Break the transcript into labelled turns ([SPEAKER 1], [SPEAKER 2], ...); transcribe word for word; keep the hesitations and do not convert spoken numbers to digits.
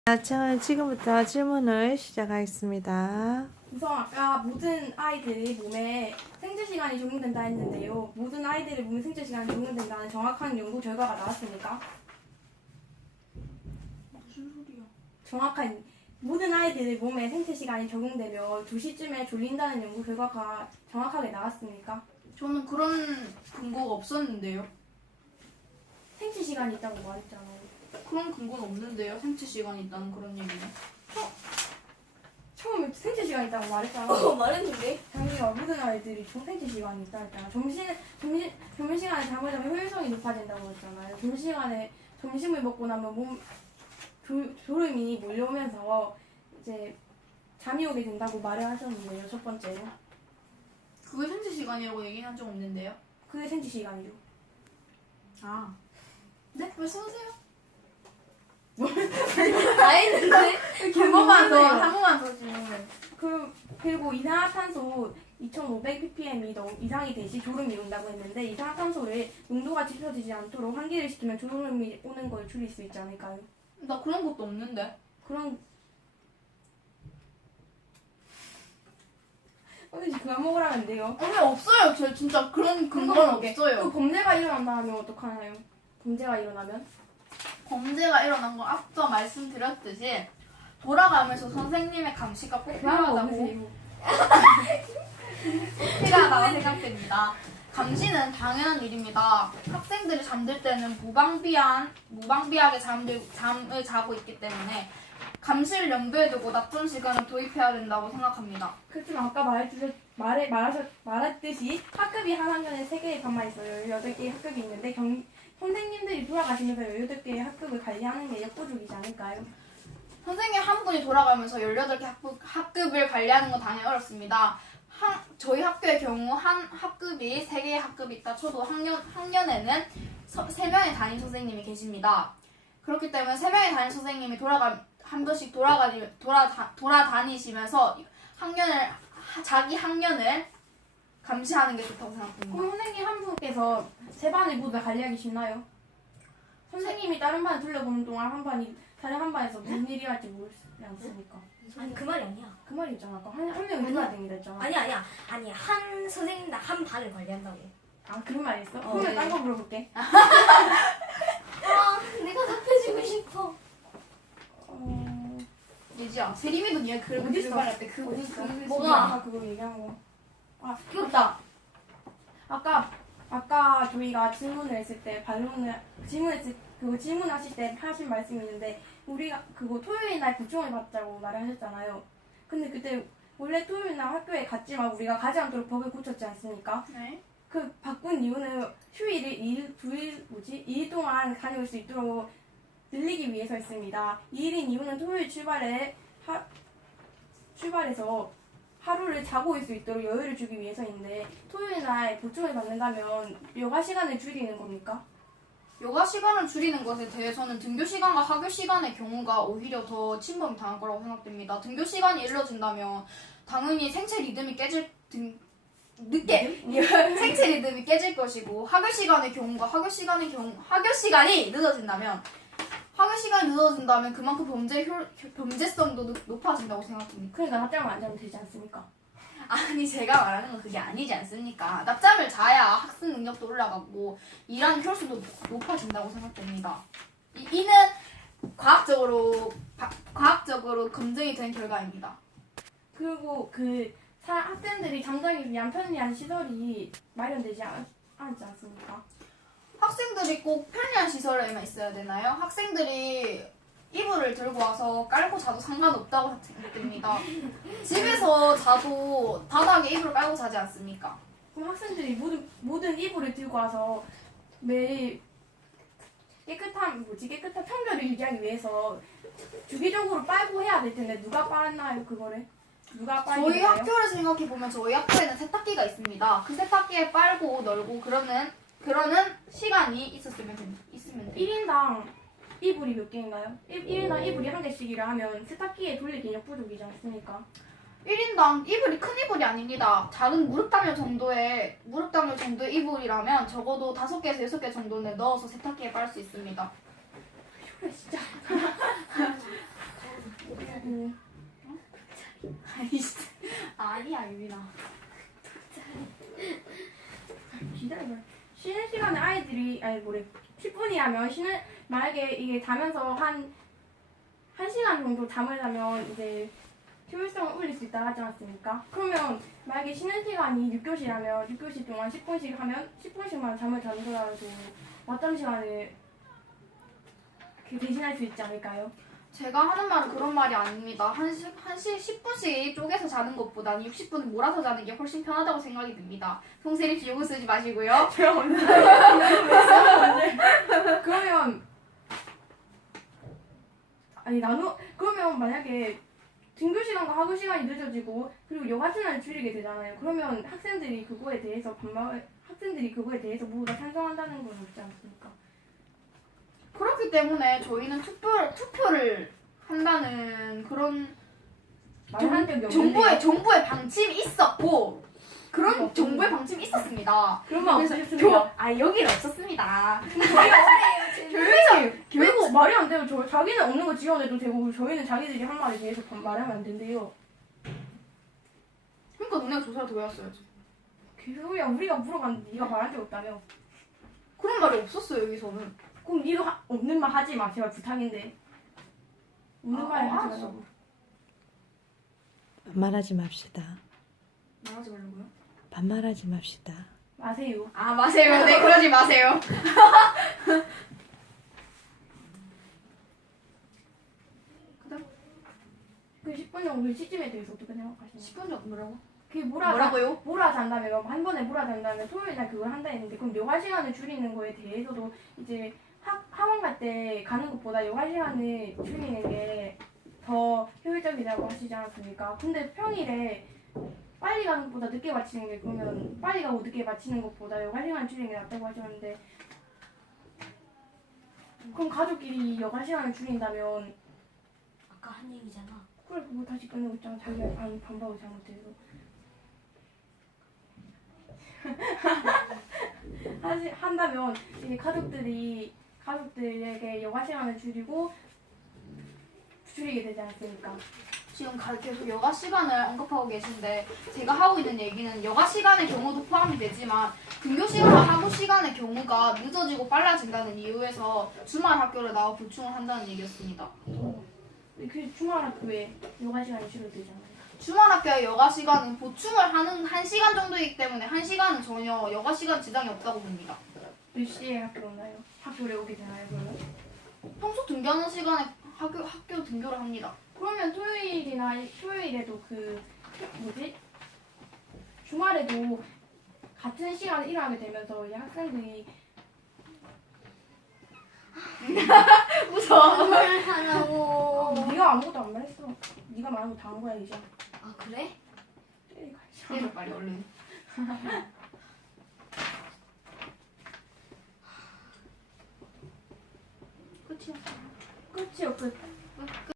[SPEAKER 1] 자, 저 지금부터 질문을 시작하겠습니다.
[SPEAKER 2] 우선 아까 모든 아이들이 몸에 생체 시간이 적용된다 했는데요. 모든 아이들의 몸에 생체 시간이 적용된다는 정확한 연구 결과가 나왔습니까?
[SPEAKER 3] 무슨 소리야?
[SPEAKER 2] 정확한 모든 아이들의 몸에 생체 시간이 적용되며 두 시쯤에 졸린다는 연구 결과가 정확하게 나왔습니까?
[SPEAKER 3] 저는 그런 근거가 없었는데요.
[SPEAKER 2] 생체 시간이 있다고 말했잖아요.
[SPEAKER 3] 그런 근거는 없는데요. 생체 시간이 있다는 그런 얘기는.
[SPEAKER 2] 처음에 생체 시간이 있다고 말했잖아.
[SPEAKER 4] 어, 말했는데?
[SPEAKER 2] 장미가 모든 아이들이 종 생체 시간이 있다 했잖아. 점심 점심 점심 시간에 잠을 자면 효율성이 높아진다고 했잖아요. 점심 시간에 점심을 먹고 나면 몸 조, 졸음이 몰려오면서 이제 잠이 오게 된다고 말을 하셨는데요. 첫 번째로
[SPEAKER 3] 그게 생체 시간이라고 얘기한 적 없는데요.
[SPEAKER 2] 그게 생체 시간이죠.
[SPEAKER 3] 아.
[SPEAKER 4] 네? 말씀하세요. 다 했는데?
[SPEAKER 3] 한 번만 더,
[SPEAKER 2] 질문해요.
[SPEAKER 3] 한 번만 더 질문해.
[SPEAKER 2] 그 그리고 이산화탄소 이천오백 ppm이 너무 이상이 되시 졸음이 온다고 했는데 이산화탄소를 농도가 지켜지지 않도록 환기를 시키면 졸음이 오는 걸 줄일 수 있지 않을까요?
[SPEAKER 3] 나 그런 것도 없는데.
[SPEAKER 2] 그런 언니 그만 먹으라면 돼요.
[SPEAKER 3] 아니 없어요. 저 진짜 그런 근거는
[SPEAKER 2] 그
[SPEAKER 3] 없어요.
[SPEAKER 2] 범죄가 일어난다 하면 어떡하나요? 범죄가 일어나면?
[SPEAKER 3] 범죄가 일어난 건 앞서 말씀드렸듯이 돌아가면서 선생님의 감시가 꼭 필요하다고 필요하다고 생각됩니다. 감시는 당연한 일입니다. 학생들이 잠들 때는 무방비한, 무방비하게 잠들, 잠을 자고 있기 때문에 감시를 염두에 두고 낮은 시간을 도입해야 된다고 생각합니다.
[SPEAKER 2] 그렇지만 아까 말해주셨, 말해, 말하셨, 말했듯이 학급이 한 학년에 세 개의 반만 있어요. 열여덟 개의 학급이 있는데 경, 선생님들이 돌아가시면서 열여덟 개의 학급을 관리하는 게 역부족이지 않을까요?
[SPEAKER 3] 선생님 한 분이 돌아가면서 열여덟 개 학급, 학급을 관리하는 건 당연히 어렵습니다. 한, 저희 학교의 경우 한 학급이 세 개의 학급이 있다 쳐도 학년, 학년에는 서, 세 명의 담임 선생님이 계십니다. 그렇기 때문에 세 명의 담임 선생님이 돌아가, 한 번씩 돌아가니, 돌아다, 돌아다니시면서 학년을, 자기 학년을 감시하는 게 좋다고 생각합니다.
[SPEAKER 2] 그럼 선생님 한 분께서 세 반을 모두 다 관리하기 쉽나요? 선생님이 다른 반을 둘러보는 동안 한 반이 다른 한 반에서 무슨 일이 할지 모르지 않습니까?
[SPEAKER 4] 아니, 그 말이 아니야.
[SPEAKER 2] 그 말이 있잖아. 아까 한, 한 명이 둘러야 됩니다 했잖아.
[SPEAKER 4] 아니, 아니야. 아니, 한 선생님당 한 반을 관리한다고.
[SPEAKER 2] 아 그런 말 있어?
[SPEAKER 4] 어,
[SPEAKER 2] 그러면
[SPEAKER 4] 네.
[SPEAKER 2] 딴 거 물어볼게.
[SPEAKER 4] 아, 내가 답해주고 싶어.
[SPEAKER 2] 어...
[SPEAKER 3] 예지야, 세림이도 니가 그런
[SPEAKER 2] 어디 있어?
[SPEAKER 3] 그 말할 때그
[SPEAKER 2] 어디 있어?
[SPEAKER 4] 뭐가?
[SPEAKER 2] 아까 그거 얘기한 거. 아 맞다. 아까 아까 저희가 질문을 했을 때 반론을 질문했을 그거 질문하실 때 하신 말씀이 있는데 우리가 그거 토요일 날 보충을 받자고 말을 하셨잖아요. 근데 그때 원래 토요일 날 학교에 갔지만 우리가 가지 않도록 법을 고쳤지 않습니까?
[SPEAKER 3] 네.
[SPEAKER 2] 그 바꾼 이유는 휴일을 일, 두 일, 뭐지? 이 일 동안 다녀올 수 있도록 늘리기 위해서였습니다. 이 일인 이유는 토요일 출발에 하, 출발해서 하루를 자고 올 수 있도록 여유를 주기 위해서인데 토요일 날 보충을 받는다면 여가 시간을 줄이는 겁니까?
[SPEAKER 3] 요가 시간을 줄이는 것에 대해서는 등교 시간과 학교 시간의 경우가 오히려 더 침범이 당할 거라고 생각됩니다. 등교 시간이 일러진다면 당연히 생체 리듬이 깨질 등 늦게 생체 리듬이 깨질 것이고 학교 시간의 경우가 학교 시간의 경우 학교 시간이 늦어진다면 학교 시간이 늦어진다면 그만큼 범죄 효 범죄성도 높- 높아진다고 생각합니다.
[SPEAKER 2] 그러니까 낮잠을 안 자면 되지 않습니까?
[SPEAKER 3] 아니 제가 말하는 건 그게 아니지 않습니까? 낮잠을 자야 학습 능력도 올라가고 일하는 효율도 높아진다고 생각됩니다. 이, 이는 과학적으로 바, 과학적으로 검증이 된 결과입니다.
[SPEAKER 2] 그리고 그 사, 학생들이 잠자기 위한 편리한 시설이 마련되지 않, 않지 않습니까?
[SPEAKER 3] 학생들이 꼭 편리한 시설에만 있어야 되나요? 학생들이 이불을 들고 와서 깔고 자도 상관없다고 생각됩니다. 집에서 자도 바닥에 이불을 깔고 자지 않습니까?
[SPEAKER 2] 그럼 학생들이 모든 모든 이불을 들고 와서 매일 깨끗한 뭐지 깨끗한 평결을 유지하기 위해서 주기적으로 빨고 해야 될 텐데 누가 빨나요 그거를? 누가 빨나요?
[SPEAKER 3] 저희 학교를 생각해 보면 저희 학교에는 세탁기가 있습니다. 그 세탁기에 빨고 널고 그러는 그러는 시간이 있었으면 됩- 있으면 돼요.
[SPEAKER 2] 일 인당 이불이 몇 개인가요? 일 인당 이불이 한 개씩이라 하면 세탁기에 돌리기 역부족이지 않습니까?
[SPEAKER 3] 일 인당 이불이 큰 이불이 아닙니다. 작은 무릎 담요 정도의 무릎 담요 정도의 이불이라면 적어도 다섯 개에서 여섯 개 정도는 넣어서 세탁기에 빨 수 있습니다.
[SPEAKER 2] 그래 진짜
[SPEAKER 3] 아니야 유빈아.
[SPEAKER 2] 기다려봐. 쉬는 시간에 아이들이 아니 뭐래 십 분이 하면 쉬는 만약에 이게 자면서 한 한 시간 정도 잠을 자면 이제 효율성을 올릴 수 있다 하지 않았습니까? 그러면 만약에 쉬는 시간이 육 교시라면 육 교시 동안 십 분씩 하면 십 분씩만 잠을 자더라도 어떤 시간을 그 대신할 수 있지 않을까요?
[SPEAKER 3] 제가 하는 말은 그런 말이 아닙니다. 한시 한시 십 분씩 쪼개서 자는 것보다는 육십 분을 몰아서 자는 게 훨씬 편하다고 생각이 듭니다. 송세리 비용을 쓰지 마시고요.
[SPEAKER 2] 그러면 아니 나누 그러면 만약에 등교 시간과 학교 시간이 늦어지고 그리고 여가 시간을 줄이게 되잖아요. 그러면 학생들이 그거에 대해서 반발 학생들이 그거에 대해서 모두 다 찬성한다는 건 없지 않습니까?
[SPEAKER 3] 그렇기 때문에 저희는 투표 투표를 한다는 그런
[SPEAKER 2] 말한 적이 없는데
[SPEAKER 3] 정부의 정부의 방침이 있었고 그런
[SPEAKER 2] 그거
[SPEAKER 3] 정부의 방침이 있었습니다.
[SPEAKER 2] 그런 말
[SPEAKER 3] 그래서
[SPEAKER 2] 없으셨습니까?
[SPEAKER 3] 교, 아 여기는 없었습니다.
[SPEAKER 2] 교육이 그리고 말이 안 돼요. 저 자기는 없는 거 지원해도 되고 저희는 자기들이 한 말에 대해서 반말하면 안 된대요.
[SPEAKER 3] 그러니까 너네가 조사를 더 해왔어야지.
[SPEAKER 2] 교육이야 우리가 물어봤는데 네가 말한 적 없다며.
[SPEAKER 3] 그런 말이 없었어요 여기서는.
[SPEAKER 2] 그럼 니도 하, 없는 말 하지 마. 제발 부탁인데. 없는
[SPEAKER 3] 아,
[SPEAKER 2] 말
[SPEAKER 3] 아,
[SPEAKER 2] 하지
[SPEAKER 3] 알았어.
[SPEAKER 2] 말라고.
[SPEAKER 1] 반말하지 맙시다.
[SPEAKER 3] 말하지 말라고요?
[SPEAKER 1] 반말하지 맙시다.
[SPEAKER 2] 마세요.
[SPEAKER 3] 아 마세요. 네 그러지 마세요. 그다음
[SPEAKER 2] 그 십 분 정도 시점에 대해서 어떻게 생각하시나요?
[SPEAKER 3] 십 분 정도 뭐라고?
[SPEAKER 2] 그게 몰아
[SPEAKER 3] 뭐라고요?
[SPEAKER 2] 몰아 잔다며 한 번에 몰아 잔다면 토요일 날 그걸 한다 했는데 그럼 여가 시간을 줄이는 거에 대해서도 이제 학 학원 갈 때 가는 것보다 여가 시간을 줄이는 게 더 효율적이라고 하시지 않았습니까? 근데 평일에 빨리 가는 것보다 늦게 마치는 게 그러면 빨리 가고 늦게 마치는 것보다 여가 시간 줄이는 게 낫다고 하셨는데 그럼 가족끼리 여가 시간을 줄인다면
[SPEAKER 4] 아까 한 얘기잖아.
[SPEAKER 2] 그래 그거 다시 끝내고 있잖아. 자기가 반, 반박을 잘못해서 하시, 한다면 이제 가족들이 가족들에게 여가 시간을 줄이고 줄이게 되지 않습니까?
[SPEAKER 3] 지금 가- 계속 여가 시간을 언급하고 계신데 제가 하고 있는 얘기는 여가 시간의 경우도 포함이 되지만 등교 시간과 학교 시간의 경우가 늦어지고 빨라진다는 이유에서 주말 학교를 나와 보충을 한다는 얘기였습니다.
[SPEAKER 2] 그 주말 학교에 여가 시간이 줄어들잖아요.
[SPEAKER 3] 주말 학교의 여가 시간은 보충을 하는 한 시간 정도이기 때문에 한 시간은 전혀 여가 시간 지장이 없다고 봅니다.
[SPEAKER 2] 몇 시에 학교 오나요? 학교에 오게 되나요 그러면?
[SPEAKER 3] 평소 등교하는 시간에 학교 학교 등교를 합니다.
[SPEAKER 2] 그러면 토요일이나 토요일에도 그 뭐지? 주말에도 같은 시간에 일어나게 되면서 이 학생들이
[SPEAKER 3] 무서워.
[SPEAKER 4] 뭘 하냐고.
[SPEAKER 2] 네가 아무것도 안 말했어. 네가 말한 거 다 한 거야 이제.
[SPEAKER 4] 아 그래?
[SPEAKER 2] 때리 가시.
[SPEAKER 3] 때려 빨리 얼른. 끝이야.
[SPEAKER 2] 끝이요 끝.
[SPEAKER 3] 끝.